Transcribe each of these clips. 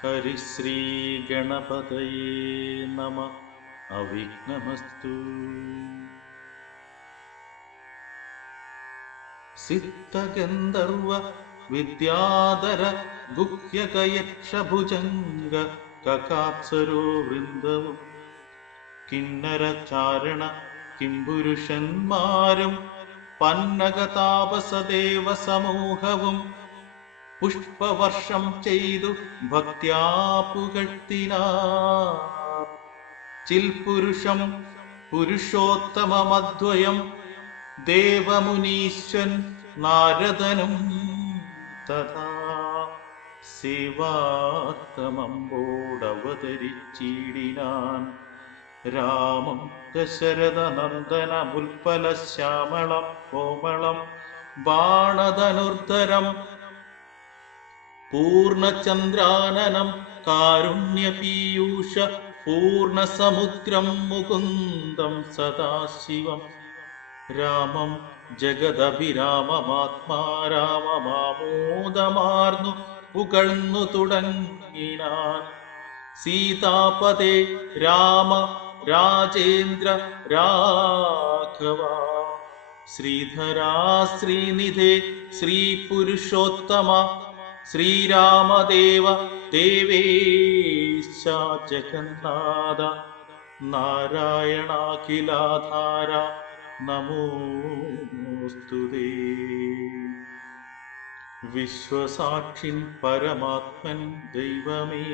ഹരിശ്രീ ഗണപതയേ നമഃ. അവിഘ്നമസ്തു. സിദ്ധഗന്ധർവ വിദ്യാധര ഗുഹ്യകയക്ഷഭുജംഗ കകാപ്സരോ വൃന്ദവും കിന്നരചാരണ കിംപുരുഷന്മാരും പന്നഗതാപസദേവ സമൂഹവും പുഷ്പവർഷം ചെയ്തു ഭക്ത്യാ പുകഴ്ത്തിനാർ. ചിൽപുരുഷം പുരുഷോത്തമമദ്വയം ദേവമുനീശ്വൻ നാരദനും തഥാ സേവാർത്ഥമമ്പോടവതരിച്ചിടിനാൻ. രാമം ദശരഥനന്ദനമുൽപ്പല ശ്യാമളം കോമളം ബാണധനുർധരം പൂർണ്ണചന്ദ്രാനനം കാരുണ്യപീയൂഷ പൂർണ്ണസമുദ്രം മുകുന്ദം സദാശിവം രാമം ജഗദഭിരാമമാത്മാരാമമാമോദമാർന്നു പുകഴ്ന്നു തുടങ്ങിനാൻ. സീതാപദേ രാമ രാജേന്ദ്ര രാഘവ ശ്രീധരാ ശ്രീനിധേ ശ്രീപുരുഷോത്തമ ശ്രീരാമദേവ ദേവേശ ജഗന്നാഥ നാരായണാഖിലാധാര നമോസ്തുതേ. വിശ്വസാക്ഷിൻ പരമാത്മൻ ദൈവമേ,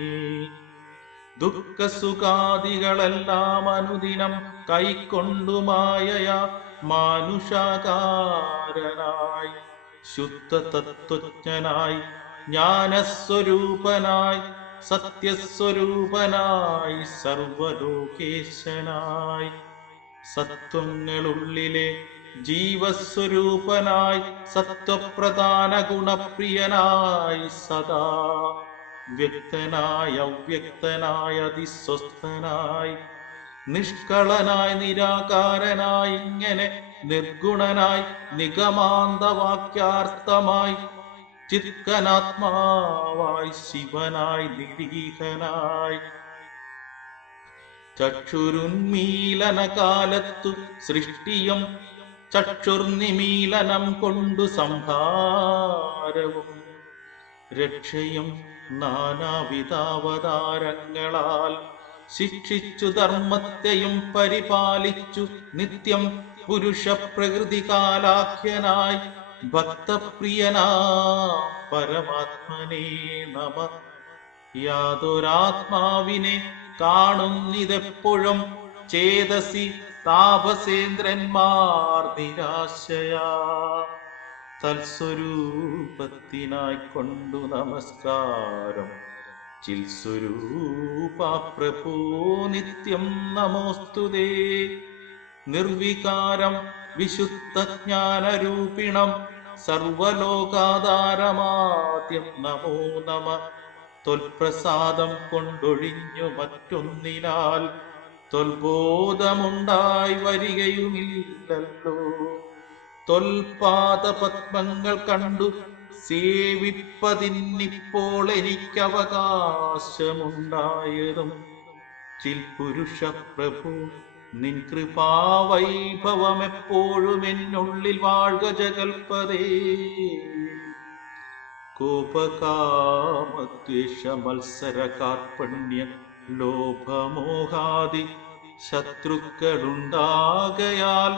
ദുഃഖസുഖാദികളെല്ലാം അനുദിനം കൈക്കൊണ്ടു മായയാ മാനുഷാകാരനായി ശുദ്ധ തത്വജ്ഞനായി ജ്ഞാനസ്വരൂപനായി സത്യസ്വരൂപനായി സർവലോകേശനായി സത്വങ്ങളുള്ളിലെ ജീവസ്വരൂപനായി സത്വപ്രധാന ഗുണപ്രിയനായി സദാ വ്യക്തനായി അവ്യക്തനായി അതിസ്വസ്ഥനായി നിഷ്കളനായി നിരാകാരനായി ഇങ്ങനെ നിർഗുണനായി നിഗമാന്തവാക്യാർത്ഥമായി ചിത്കനാത്മാവായി ശിവനായി നിരീഹനായി ചക്ഷുരുന്മീലന കാലത്തു സൃഷ്ടിയും ചക്ഷുർനിമീലനം കൊണ്ടു സംഹാരവും രക്ഷയും നാനാവിധാവതാരങ്ങളാൽ ശിക്ഷിച്ചു ധർമ്മത്തെയും പരിപാലിച്ചു നിത്യം പുരുഷ പ്രകൃതി കാലാഖ്യനായി ഭക്തപ്രിയനാ പരമാത്മനേ നമ. യാതൊരാത്മാവിനെ കാണുന്നിതെപ്പോഴും ചേതസി താപസേന്ദ്രന്മാർ നിരാശയാ തൽസ്വരൂപത്തിനായി കൊണ്ടു നമസ്കാരം. ചിൽസ്വരൂപ പ്രഭോ നിത്യം നമോസ്തുതേ. നിർവികാരം വിശുദ്ധജ്ഞാനരൂപിണം സർവലോകാധാരമാദ്യം നമോ നമ. തൊൽപ്രസാദം കൊണ്ടൊഴിഞ്ഞു മറ്റൊന്നിനാൽ തൊൽബോധമുണ്ടായി വരികയുമില്ലല്ലോ. തൊൽപാദപത്മങ്ങൾ കണ്ടു സേവിപ്പതിന്നിപ്പോൾ എനിക്കവകാശമുണ്ടായതും ചിൽപുരുഷ പ്രഭു നിൻ കൃപാവൈഭവം എപ്പോഴും എന്നുള്ളിൽ വാഴ്ക ജഗൽപദേ. കോപകാമദ്വേഷ മത്സര കാർപ്പണ്യ ലോഭമോഹാദി ശത്രുക്കളുണ്ടാകയാൽ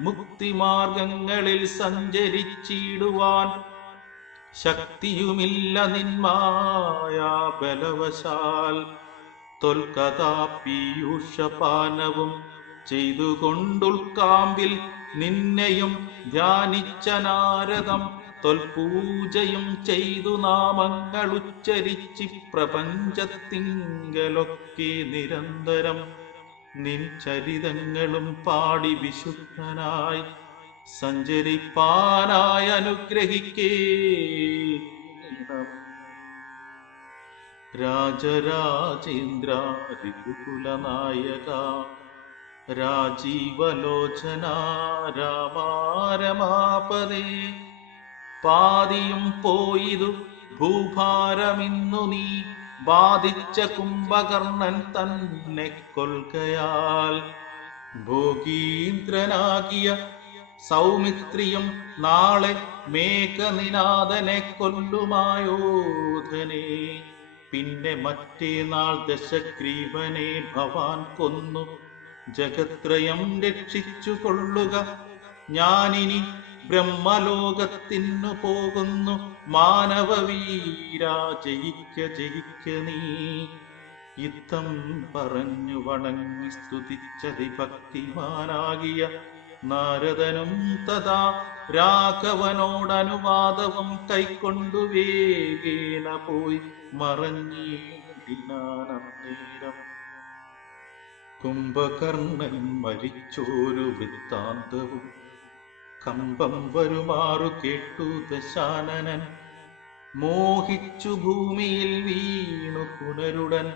മുക്തിമാർഗങ്ങളിൽ സഞ്ചരിച്ചിടുവാൻ ശക്തിയുമില്ല നിന്മായാ ബലവശാൽ. തൊൽകഥാ പീയൂഷപാനവും ചെയ്തുകൊണ്ടുൾക്കാമ്പിൽ നിന്നെയും ധ്യാനിച്ച നാരദം തൊൽപൂജയും ചെയ്തു നാമങ്ങൾ ഉച്ചരിച്ച് പ്രപഞ്ചത്തിങ്കലൊക്കെ നിരന്തരം നിൻ ചരിതങ്ങളും പാടി വിശുദ്ധനായി സഞ്ചരിപ്പാനായി അനുഗ്രഹിക്കേണം. രാജരാജേന്ദ്ര രിപുകുലനായക രാജീവലോചന രാമാരമാപദേ പാതിയും പോയിതു ഭൂഭാരമിന്നു നീ ബാധിച്ച കുംഭകർണൻ തന്നെ കൊൽകയാൽ. ഭോഗീന്ദ്രനാകിയ സൗമിത്രിയും നാളെ മേഘനിനാഥനെ കൊല്ലുമായോധനെ. പിന്നെ മറ്റേ നാൾ ദശഗ്രീവനെ ഭവാൻ കൊന്നു ജഗത്രയം രക്ഷിച്ചു കൊള്ളുക. ഞാനിനി ബ്രഹ്മലോകത്തിനു പോകുന്നു മാനവവീര, ജയിക്ക ജയിക്ക നീ. യുദ്ധം പറഞ്ഞു വണങ്ങി സ്തുതിച്ചതി ഭക്തിമാനാകിയ നാരദനും തഥാ രാഘവനോടനുവാദവും കൈക്കൊണ്ടു വേഗേന പോയി മറഞ്ഞിടിനാനേരം. കുംഭകർണൻ മരിച്ചോരു വൃത്താന്തവും കമ്പം വരുമാറു കേട്ടു ദശാനനൻ. മോഹിച്ചു ഭൂമിയിൽ വീണു പുനരുടൻ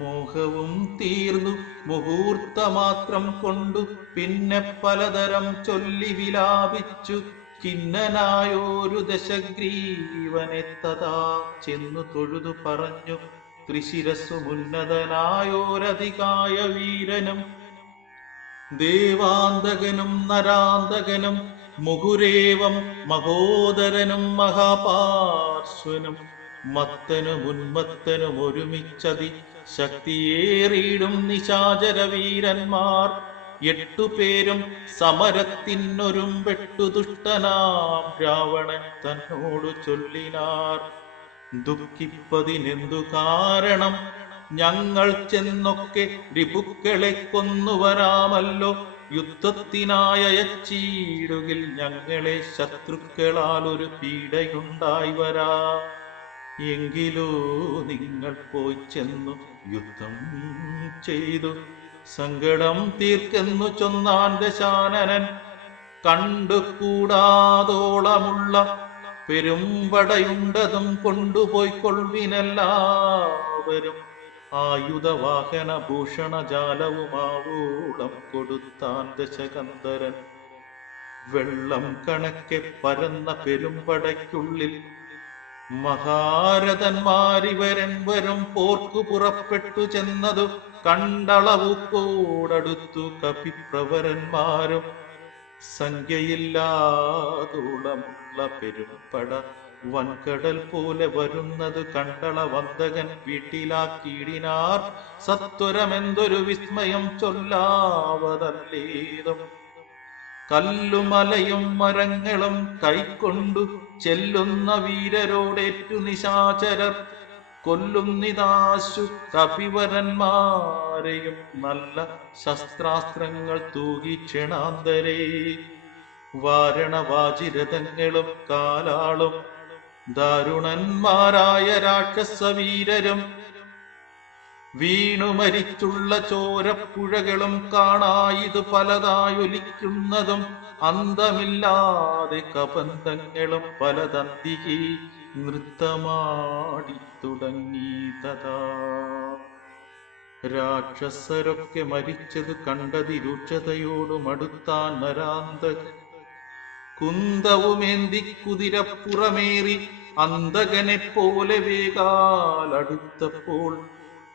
മോഹവും തീർന്നു മുഹൂർത്തമാത്രം കൊണ്ടു. പിന്നെ പലതരം ചൊല്ലി വിലാപിച്ചു ഖിന്നനായോരു ദശഗ്രീവനെ തഥാ ചെന്നു തൊഴുതു പറഞ്ഞു ത്രിശിരസ്സുമുന്നതനായോരധികായ വീരനും ദേവാന്തകനും നരാന്തകനും മുഹുരേവം മഹോദരനും മഹാപാർശ്വനും മത്തനും ഉന്മത്തനും ഒരുമിച്ചതി ശക്തിയേറിയിടും നിശാചര വീരന്മാർ 8 പേരും സമരത്തിനൊരുമ്പെട്ടു ദുഷ്ടനാം രാവണൻ തന്നോടു ചൊല്ലിനാർ. ദുഃഖിപ്പതിനെന്തു കാരണം? ഞങ്ങൾ ചെന്നൊക്കെ രിപുക്കളെ കൊന്നുവരാമല്ലോ. യുദ്ധത്തിനായി അയച്ചിടുകിൽ ഞങ്ങളെ ശത്രുക്കളാൽ ഒരു പീഡയുണ്ടായി വരാ. എങ്കിലോ നിങ്ങൾ പോയി ചെന്നു യുദ്ധം ചെയ്തു സങ്കടം തീർക്കെന്നു ചൊന്നാൻ ദശാനനൻ. കണ്ടുകൂടാതോളമുള്ള പെരുമ്പടയുണ്ടതും കൊണ്ടുപോയിക്കൊള്ളിനെല്ലാവരും. ആയുധവാഹന ഭൂഷണജാലവുമാവോളം കൊടുത്താൻ ദശകന്ധരൻ. വെള്ളം കണക്കെ പരന്ന പെരുമ്പടയ്ക്കുള്ളിൽ മഹാരഥന്മാരിവരെൻവരും പോർക്കു പുറപ്പെട്ടു ചെന്നതു കണ്ടളവുകോടടുത്തു കപിപ്രവരന്മാരും. സംഖ്യയില്ലാതോളമുള്ള പെരുമ്പട വൻകടൽ പോലെ വരുന്നത് കണ്ടളവന്തകൻ വീട്ടിലാക്കിയിടിനാർ. സത്വരമെന്തൊരു വിസ്മയം ചൊല്ലാവതല്ലേതും. കല്ലുമലയും മരങ്ങളും കൈക്കൊണ്ടു ചെല്ലുന്ന വീരരോടേറ്റു നിശാചരർ കൊല്ലുന്നിതാശു കപിവരന്മാരെയും നല്ല ശസ്ത്രാസ്ത്രങ്ങൾ തൂകി ക്ഷണാന്തരേ. വാരണവാജിരഥങ്ങളും കാലാളും ദാരുണന്മാരായ രാക്ഷസവീരരും വീണു മരിച്ചുള്ള ചോരപ്പുഴകളും കാണായിതു പലതായൊലിക്കുന്നതും അന്തമില്ലാതെ കബന്ധങ്ങളും പലതന്തികി നൃത്തമാടി തുടങ്ങി തഥാ. രാക്ഷസരൊക്കെ മരിച്ചത് കണ്ടതി രൂക്ഷതയോടും അടുത്താൻ നരാന്തകൻ. കുന്തവുമേന്തി കുതിരപ്പുറമേറി അന്തകനെ പോലെ വേഗാലടുത്തപ്പോൾ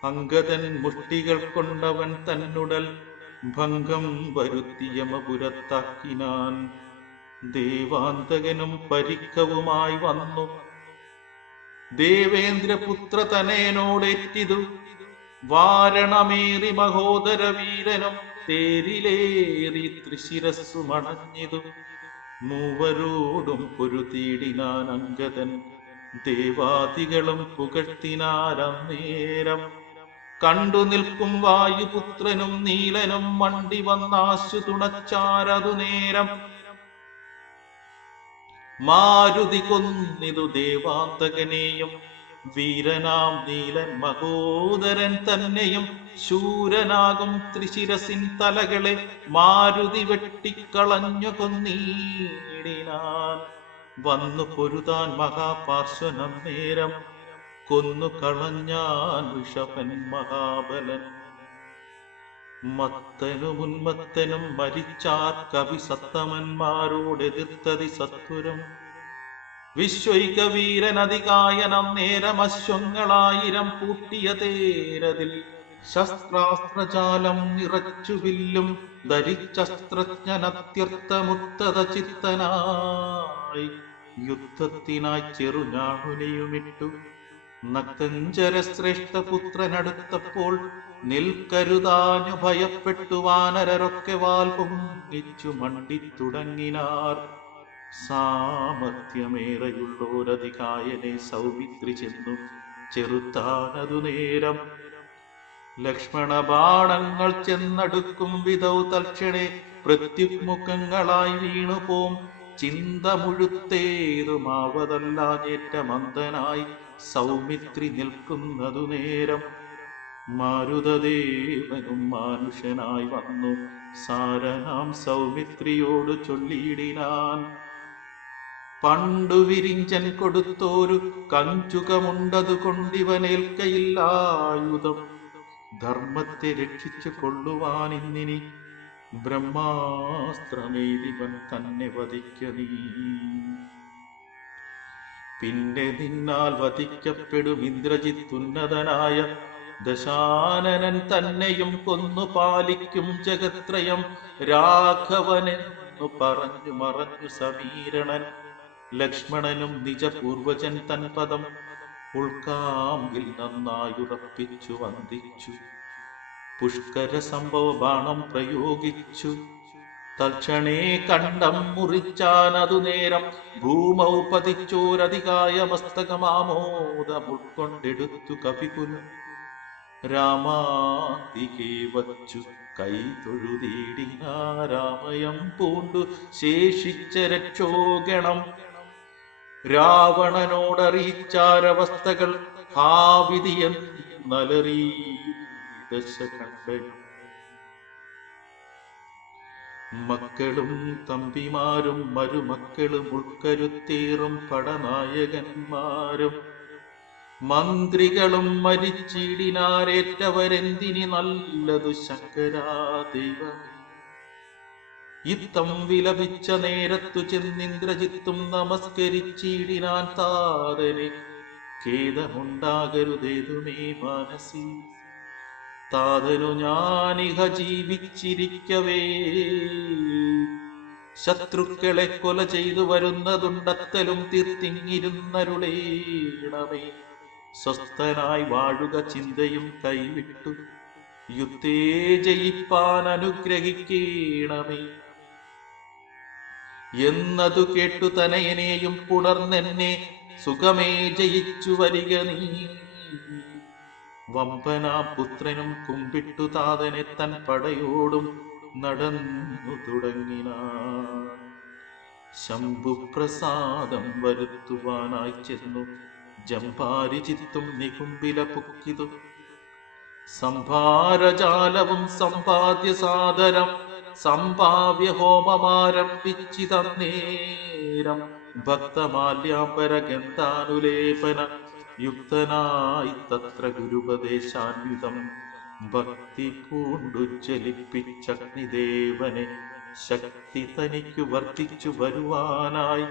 അങ്കദൻ മുഷ്ടികൾ കൊണ്ടവൻ തന്നുടൽ ഭംഗം വരുത്തി യമപുരത്താക്കിനാൻ. ദേവാന്തകനും പരിക്കവുമായി വന്നു ദേവേന്ദ്രപുത്ര തനയനോടേറ്റിതു. വാരണമേറി മഹോദര വീരനും തേരിലേറി ത്രിശിരസ്സു മണഞ്ഞിതു. മൂവരോടും പൊരുതീടിനാൻ അങ്കദൻ. ദേവാദികളും പുകഴ്ത്തിനാരന്നേരം. കണ്ടു നിൽക്കും വായുപുത്രനും നീലനും മണ്ടി വന്നാശു തുണച്ചാരതു നേരം. മാരുതി കൊന്നിതു ദേവാന്തകനെയും വീരനാം നീലൻ മഹോദരൻ തന്നെയും. ശൂരനാകും ത്രിശിരസിൻ തലകളെ മാരുതി വെട്ടിക്കളഞ്ഞു കൊന്നീടിനാൻ. വന്നു പൊരുതാൻ മഹാപാർശ്വനം നേരം കൊന്നു കളഞ്ഞാൻ ഋഷഭൻ മഹാബലൻ. മത്തനും ഉന്മത്തനും മരിച്ചാർ കവി സത്തമന്മാരോടെതിർത്തതി സത്വരം. വിശ്വൈക വീരനതികായനം നേരമശ്വങ്ങളായിരം പൂട്ടിയ തേരതിൽ ശസ്ത്രാസ്ത്രജാലം നിറച്ചു വില്ലും ധരിച്ചസ്ത്രജ്ഞനത്യർത്ഥമുത്തത ചിത്തനായി യുദ്ധത്തിനായി ചെറുഞാണുലയുമിട്ടു നക്തഞ്ചര ശ്രേഷ്ഠപുത്രനടുത്തപ്പോൾ നിൽക്കരുതാഞ്ഞു ഭയപ്പെട്ടു വാനരരൊക്കെ വാൽ പൊങ്ങിച്ചു മണ്ടിത്തുടങ്ങിനാർ. സാമർത്ഥ്യമേറെയുള്ളോരധികായനെ സൗമിത്രി ചെന്നു ചെറുത്താനതു നേരം ലക്ഷ്മണ ബാണങ്ങൾ ചെന്നടുക്കും വിധൗ തൽക്ഷണേ പ്രത്യുമുഖങ്ങളായി വീണുപോം. ചിന്ത മുഴുത്തേതുമാവതല്ലാഞ്ഞേറ്റ മന്ദനായി സൗമിത്രി നിൽക്കുന്നതു നേരം മാരുതദേവനും മാനുഷനായി വന്നു സാരനാം സൗമിത്രിയോട് ചൊല്ലിയിടിനാൻ. പണ്ടു വിരിഞ്ചൻ കൊടുത്തോരു കഞ്ചുകമുണ്ടതു കൊണ്ടിവനേൽക്കയില്ലായുധം ധർമ്മത്തെ രക്ഷിച്ചു കൊള്ളുവാൻ ഇന്നിനി ബ്രഹ്മാസ്ത്രമേതിവൻ തന്നെ വധിക്ക നീ. പിന്നെ നിന്നാൽ വധിക്കപ്പെടും ഇന്ദ്രജിത്തുന്നതനായ ദശാനനൻ തന്നെയും കൊന്നു പാലിക്കും ജഗത്രയം രാഘവനെന്നു പറഞ്ഞു മറഞ്ഞു സമീരണൻ. ലക്ഷ്മണനും നിജപൂർവജൻ തൻ പദം ഉൾക്കാമ്പിൽ നന്നായുറപ്പിച്ചു വന്ദിച്ചു. പുഷ്കര സംഭവ ബാണം പ്രയോഗിച്ചു തൽക്ഷണേ കണ്ഠം മുറിച്ചാനതു നേരം ഭൂമൗ പതിച്ചോരധികായ മസ്തകമാമോദം ഉൾക്കൊണ്ടെടുത്തു കപികുലം രാമാന്തികെ വച്ചു കൈ തൊഴുതീടിനാരാമയം പൂണ്ടു ശേഷിച്ച രക്ഷോഗണം. രാവണനോടറിയിച്ചാരവസ്ഥകൾ ഭാവിധിയെന്നലറി ദശകണ്ഠൻ. മക്കളും തമ്പിമാരും മരുമക്കളും ഉൾക്കരുത്തേറും പടനായകന്മാരും മന്ത്രികളും മരിച്ചിടിനാരേറ്റവരെന്തിനി നല്ലതു ശങ്കരാദൈവമേ. ഇത്തം വിലപിച്ച നേരത്തു ചെന്നിന്ദ്രജിത്തും നമസ്കരിച്ചിടിനാൻ താതനെ. ഖേദമുണ്ടാകരുതേതുമേ മനസ്സി താതനു ഞാനിഹ ജീവിച്ചിരിക്കവേ ശത്രുക്കളെ കൊല ചെയ്തു വരുന്നതുണ്ടത്തലും തീർത്തിങ്ങിരുന്നരുളേണമേ. സ്വസ്ഥനായി വാഴുക ചിന്തയും കൈവിട്ടു യുദ്ധേ ജയിപ്പാൻ അനുഗ്രഹിക്കേണമേ എന്നതു കേട്ടു തനയനെയും പുണർന്നെന്നെ സുഖമേ ജയിച്ചു വരിക നീ. വമ്പനാം പുത്രനും കുമ്പിട്ടു താതനെ തൻ പടയോടും നടന്നു തുടങ്ങിനാൻ. ശംഭുപ്രസാദം വരുത്തുവാനായി ചെന്നു ജംഭാരിചിത്തും നികുംബില പൊക്കിതു. സംഭാരജാലവും സമ്പാദ്യ സാദരം സംഭാവ്യ ഹോമമാരംഭിച്ചിതന്നേരം ഭക്തമാല്യാംബരഗന്ധാനുലേപന യുക്തനായി തത്ര ഗുരുപദേശാന്വിതം ഭക്തി പൂണ്ടുജ്ജലിപ്പിച്ചഗ്നിദേവനെ ശക്തി തനിക്കു വർദ്ധിച്ചു വരുവാനായി.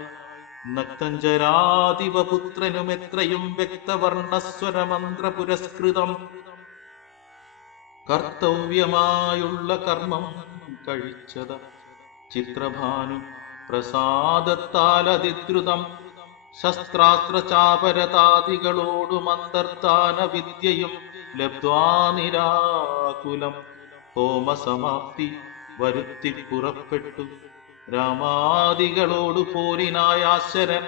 നക്തഞ്ചരാധിപപുത്രനും എത്രയും വ്യക്തവർണ്ണസ്വരമന്ത്ര പുരസ്കൃതം കർത്തവ്യമായുള്ള കർമ്മം കഴിച്ചത ചിത്രഭാനു പ്രസാദത്താൽ അതിദ്രുതം ശസ്ത്രാസ്ത്രചാപരതാദികളോടും അന്തർത്താന വിദ്യയും ലബ്ധ്വാ നിരാകുലം ഹോമസമാപ്തി വരുത്തി പുറപ്പെട്ടു. രാമാദികളോടു പോരിനായാശരൻ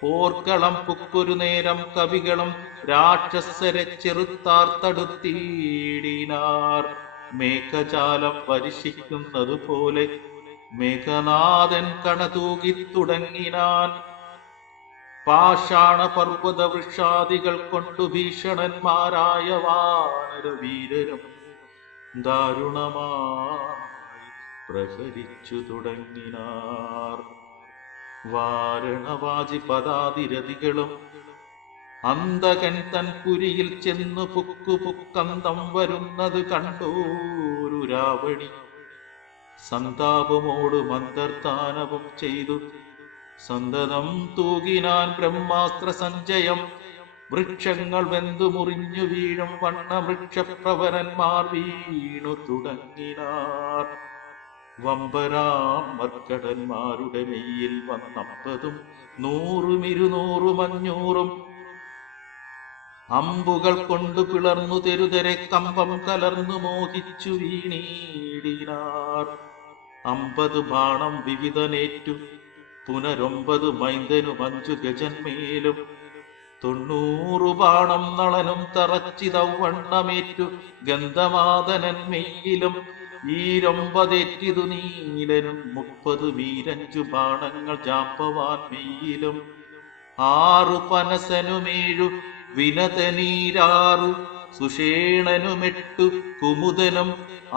പോർക്കളം പുക്കൊരു നേരം കവികളും രാക്ഷസരെ ചെറുത്താർത്തടുത്തിടിനാർ. മേഘജാലം വർഷിക്കുന്നതു പോലെ മേഘനാഥൻ കണതൂകി തുടങ്ങിനാൻ. പാഷാണ പർവ്വത വൃക്ഷാദികൾ കൊണ്ടു ഭീഷണന്മാരായ വാനരവീരരും ദാരുണമായി പ്രഹരിച്ചു തുടങ്ങിനാർ. വാരണവാജി പദാതിരതികളും അന്തകൻ തൻ പുരിയിൽ ചെന്നു പുക്കന്തം വരുന്നത് കണ്ടോരു രാവണി സന്താപമോടും അന്തർത്താനവും ചെയ്തു സന്തതം തൂകിനാൻ ബ്രഹ്മാസ്ത്ര സഞ്ചയം. വൃക്ഷങ്ങൾ വെന്തു മുറിഞ്ഞു വീഴും വണ്ണ വൃക്ഷപ്രവരന്മാർ വീണു തുടങ്ങിനാർ. വമ്പരാം മർക്കടന്മാരുടെ മെയ്യിൽ വന്നമ്പതും 100-200-500 അമ്പുകൾ കൊണ്ടു പിളർന്നു തെരുതെരെ കമ്പം കലർന്നു മോഹിച്ചു വീണീടിനാർ. 50 ബാണം വിവിധനേറ്റു പുനരൊമ്പത് മൈന്ദനും 5 ഗജന്മേലും 90 ബാണം നളനും തറച്ചിതവണ്ണമേറ്റു ഗന്ധമാദനൻ മെയ്യിലും. ഈരൊമ്പതേറ്റിതു നീലനും 30 വീരഞ്ചു ബാണങ്ങൾ ജാമ്പവാൻ മെയ്യിലും. 6 പനസനുമേഴു വിനതനീരാറു സുഷേണനും 8 കുമുദനും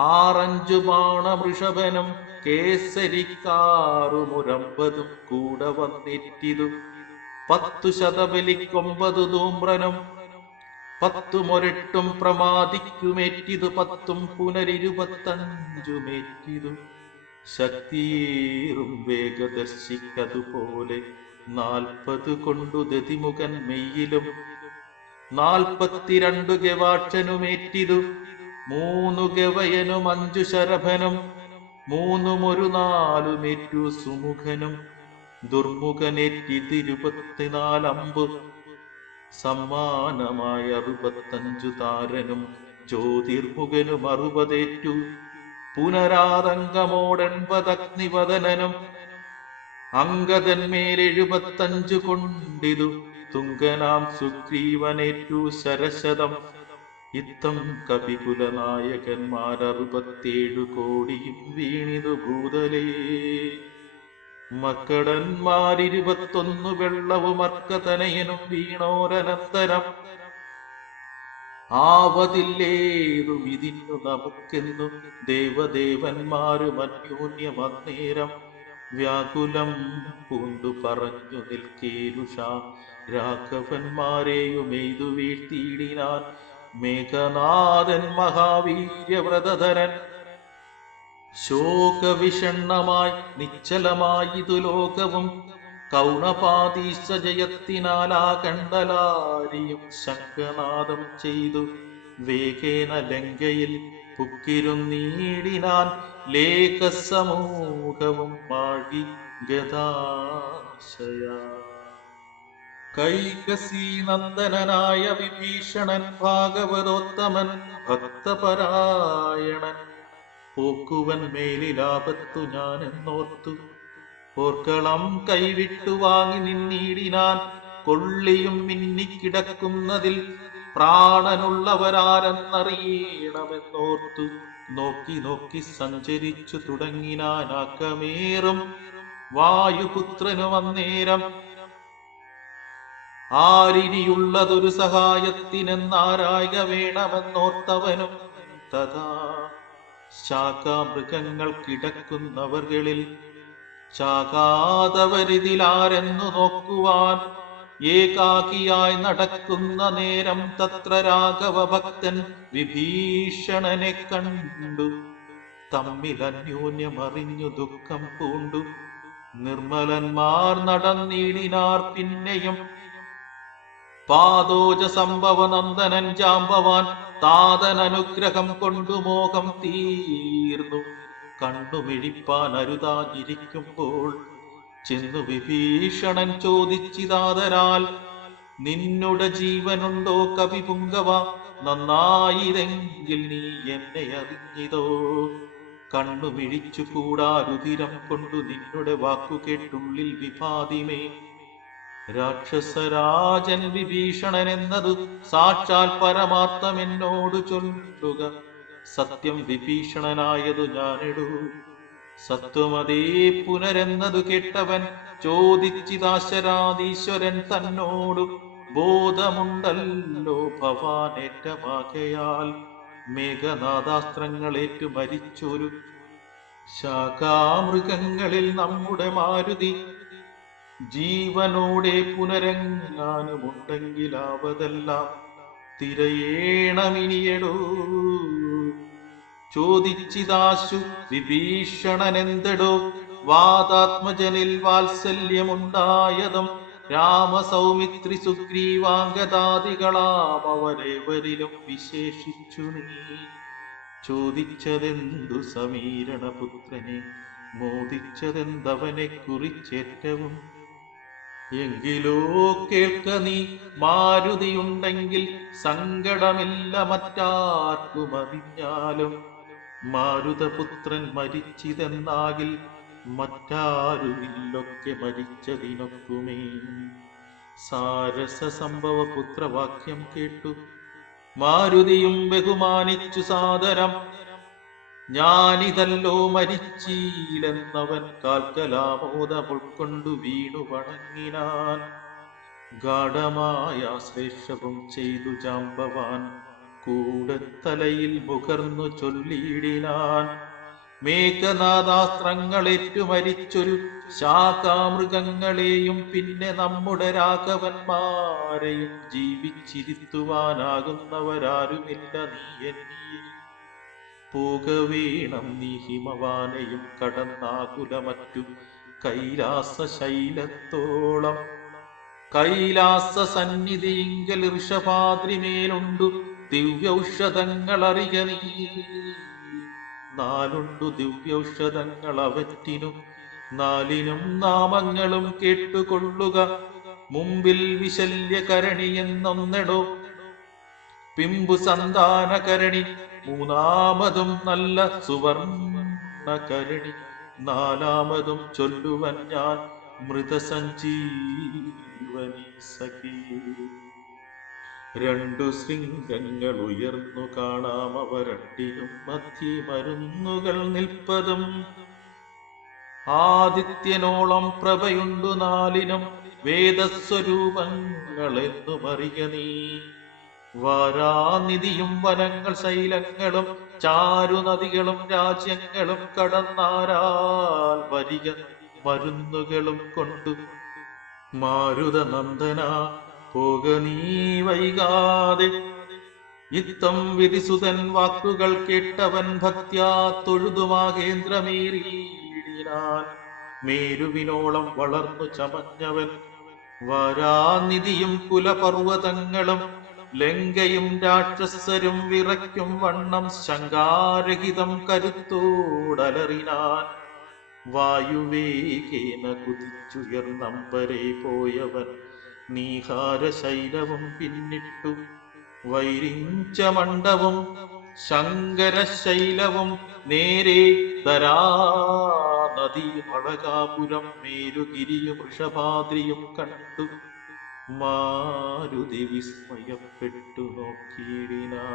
6-5 ബാണവൃഷഭനും കേസരിക്കാറുമൊരമ്പതും കൂടെ വന്നെറ്റിതു. 10 ശതബലിക്കൊമ്പത് ധൂമ്രനും 10 മൊരട്ടും പ്രമാദിക്കുമേറ്റിതു. 10 പുനരിരുപത്തഞ്ചുമേറ്റിതു. ശക്തിയേറും വേഗദർശിക്കതുപോലെ 40 കൊണ്ടു ദതിമുഖൻ മെയ്യിലും. 42 ഗവാക്ഷനുമേറ്റിതു. 3 ഗവയനും 5 ശരഭനും 3-4 സുമുഖനും. ദുർമുഖനേറ്റിത് 24 അമ്പ്. സമ്മാനമായ 65 താരനും ജ്യോതിർമുഖനും 60 പുനരാതങ്കമോട് 80 അഗ്നിവദനനും. അങ്കദന്മേൽ 75 കൊണ്ടിതു. തുങ്കനാം സുഗ്രീവനേറ്റു ശരശതം. ഇത്തം കപികുലനായകന്മാർ 67 കോടിയും വീണിതു ഭൂതലേ. മക്കടന്മാർ 21 വെള്ളവും അർക്കതനയനും വീണോരനന്തരം. ആവതില്ലേതും ഇതിന്നു നമുക്കെന്നു ദേവദേവന്മാരും അന്യോന്യമന്നേരം. വ്യാകുലം പൂണ്ടു പറഞ്ഞു നിൽക്കേരുഷ രാഘവന്മാരെയും എയ്തു വീഴ്ത്തിയിടിനാൻ. മേഘനാഥൻ മഹാവീര്യവ്രതധരൻ ശോകവിഷണ്ണമായി നിശ്ചലമായിതു ലോകവും. കൗണപാതീശ ജയത്തിനാലാ കണ്ടലാരിയും ശംഖനാദം ചെയ്തു വേഗേന ലങ്കയിൽ പുക്കിരുന്നീടിനാൻ. ലേഖസമൂഹവും മാഴി ഗദാശയ. കൈകസി നന്ദനായ വിഭീഷണൻ ഭാഗവതോത്തമൻ ഭക്തപരായണൻ. പോക്കുവൻ മേലിലാപത്തു ഞാനെന്നോർത്തു പോർക്കളം കൈവിട്ടു വാങ്ങി നിന്നീടിനാൻ. കൊള്ളിയും മിന്നിക്കിടക്കുന്നതിൽ പ്രാണനുള്ളവരാരെന്നറിയണമെന്നോർത്തു നോക്കി നോക്കി സഞ്ചരിച്ചു തുടങ്ങിനാൻ. ആക്കമേറും വായുപുത്രനു വന്നേരം ആരിനിയുള്ളതൊരു സഹായത്തിനെന്നാരായ വേണമെന്നോർത്തവനും. തഥാ ശാഖാമൃഗങ്ങൾ കിടക്കുന്നവർകളിൽ ചാകാതവരിതിലാരെന്നു നോക്കുവാൻ ഏകാകിയായി നടക്കുന്ന നേരം തത്ര രാഘവ ഭക്തൻ വിഭീഷണനെ കണ്ടു. തമ്മിൽ അന്യോന്യമറിഞ്ഞു ദുഃഖം പൂണ്ടു നിർമ്മലന്മാർ നടന്നീടിനാർ. പിന്നെയും പാദോജ സംഭവ നന്ദനൻ ജാമ്പവാൻ താതൻ അനുഗ്രഹം കൊണ്ടു മോഹം തീർന്നു. കണ്ണുമിഴിപ്പാൻ അരുതാതിരിക്കുമ്പോൾ ചെന്നു വിഭീഷണൻ ചോദിച്ചിതാതരാൽ, നിന്നുടെ ജീവനുണ്ടോ കവിപുങ്കവ? നന്നായിതെങ്കിൽ നീ എന്നെ അറിഞ്ഞിതോ? കണ്ണുമിഴിച്ചു കൂടാ രുധിരം കൊണ്ടു നിന്നുടെ വാക്കു കേട്ടുള്ളിൽ വിഭാതിമേ. രാക്ഷസരാജൻ വിഭീഷണൻ എന്നതു സാക്ഷാൽ പരമാർത്ഥം എന്നോട് ചൊല്ലുക. സത്യം വിഭീഷണനായതു ഞാനെടൂ. സത്വമതേ പുനരെന്നതു കേട്ടവൻ ചോദിച്ചിതാശരാധീശ്വരൻ തന്നോടു, ബോധമുണ്ടല്ലോ ഭവാനേറ്റമാകയാൽ മേഘനാദാസ്ത്രങ്ങളേറ്റു മരിച്ചൊരു ശാഖാമൃഗങ്ങളിൽ നമ്മുടെ മാരുതി ജീവനോടെ പുനരെങ്ങാനുമുണ്ടെങ്കിലാവതെല്ലാം തിരയേണമിനിയടൂ. ചോദിച്ചിതാശു വിഭീഷണനെന്തടോ? വാതാത്മജനിൽ വാത്സല്യമുണ്ടായതും രാമസൗമിത്രി സുഗ്രീവാംഗദാദികളാം അവരേവരിലും വിശേഷിച്ചു നീ ചോദിച്ചതെന്തു സമീരണപുത്രനെ മോദിച്ചതെന്തവനെ കുറിച്ചേറ്റവും എങ്കിലോ കേൾക്ക നീ മാരുതിയുണ്ടെങ്കിൽ സങ്കടമില്ല മറ്റാർക്കും അറിഞ്ഞാലും മാരുതപുത്രൻ മരിച്ചിതെന്നാകിൽ മറ്റാരുമില്ലൊക്കെ മരിച്ചതിനൊക്കുമേ സാരസ സംഭവ പുത്രവാക്യം കേട്ടു മാരുതിയും ബഹുമാനിച്ചു സാദരം ഞാനിതല്ലോ മരിച്ചീലെന്നവൻ കാൽക്കലാമോദം ഉൾക്കൊണ്ടു വീണു വണങ്ങിനാൻ ഗാഠമായ ശ്രേഷ്ഠവും ചെയ്തു ജാമ്പവാൻ കൂടെ തലയിൽ മുകർന്നു ചൊല്ലിയിടിനാൻ മേഘനാഥാസ്ത്രങ്ങളേറ്റു മരിച്ചൊരു ശാഖാമൃഗങ്ങളെയും പിന്നെ നമ്മുടെ രാഘവന്മാരെയും ജീവിച്ചിരുത്തുവാനാകുന്നവരാരുമില്ല നീ എന്നീ പോകവേണം നീ ഹിമവാനെയും കടന്നാകുലമറ്റു കൈലാസ ശൈലത്തോളം കൈലാസ സന്നിധിയിങ്കൽ ഋഷഭാദ്രിമേലുണ്ടു ദിവ്യൌഷധങ്ങൾ അറിയ നീ നാലുണ്ടു ദിവ്യൌഷധങ്ങൾ അവറ്റിനും നാലിനും നാമങ്ങളും കേട്ടുകൊള്ളുക മുമ്പിൽ വിശല്യകരണി എന്നൊന്നെടോ പിമ്പു സന്താനകരണി മൂന്നാമതും നല്ല സുവർണകരണി നാലാമതും ചൊല്ലുവൻ ഞാൻ മൃതസഞ്ജീവനി സഖി രണ്ടു ശൃംഗങ്ങൾ ഉയർന്നു കാണാം അവരണ്ടിനും മധ്യേ മരുന്നുകൾ നിൽപ്പതും ആദിത്യനോളം പ്രഭയുണ്ടു നാലിനും വേദസ്വരൂപങ്ങളെന്നും അറിയ നീ വാരാനിധിയും വനങ്ങൾ ശൈലങ്ങളും ചാരുനദികളും രാജ്യങ്ങളും കടന്നാരാൽ വരിക മരുന്നുകളും കൊണ്ടു മാരുതനന്ദന പോക നീ വൈകാതെ ഇത്തം വിധിസുതൻ വാക്കുകൾ കേട്ടവൻ ഭക്ത്യാ തൊഴുതു മാകേന്ദ്രമേറിയിടിനാൻ മേരുവിനോളം വളർന്നു ചമഞ്ഞവൻ വാരാനിധിയും കുലപർവ്വതങ്ങളും ലങ്കയും രാക്ഷസരും വിറയ്ക്കും വണ്ണം ശങ്കാരഹിതം കരുത്തോടലറിനാൻ വായുവേഗേന കുതിച്ചുയർന്നമ്പരെ പോയവൻ നീഹാരശൈലവും പിന്നിട്ടു വൈരിഞ്ച മണ്ഡവും ശങ്കരശൈലവും നേരെ ധരാ നദിയും അളകാപുരം മേരുഗിരിയും വൃഷഭാദ്രിയും കണ്ടു മാരുതി വിസ്മയപ്പെട്ടു നോക്കിയിടിനാ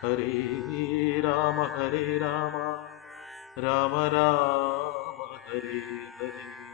ഹരേ രാമ രാമ രാമ ഹരേ ഹരേ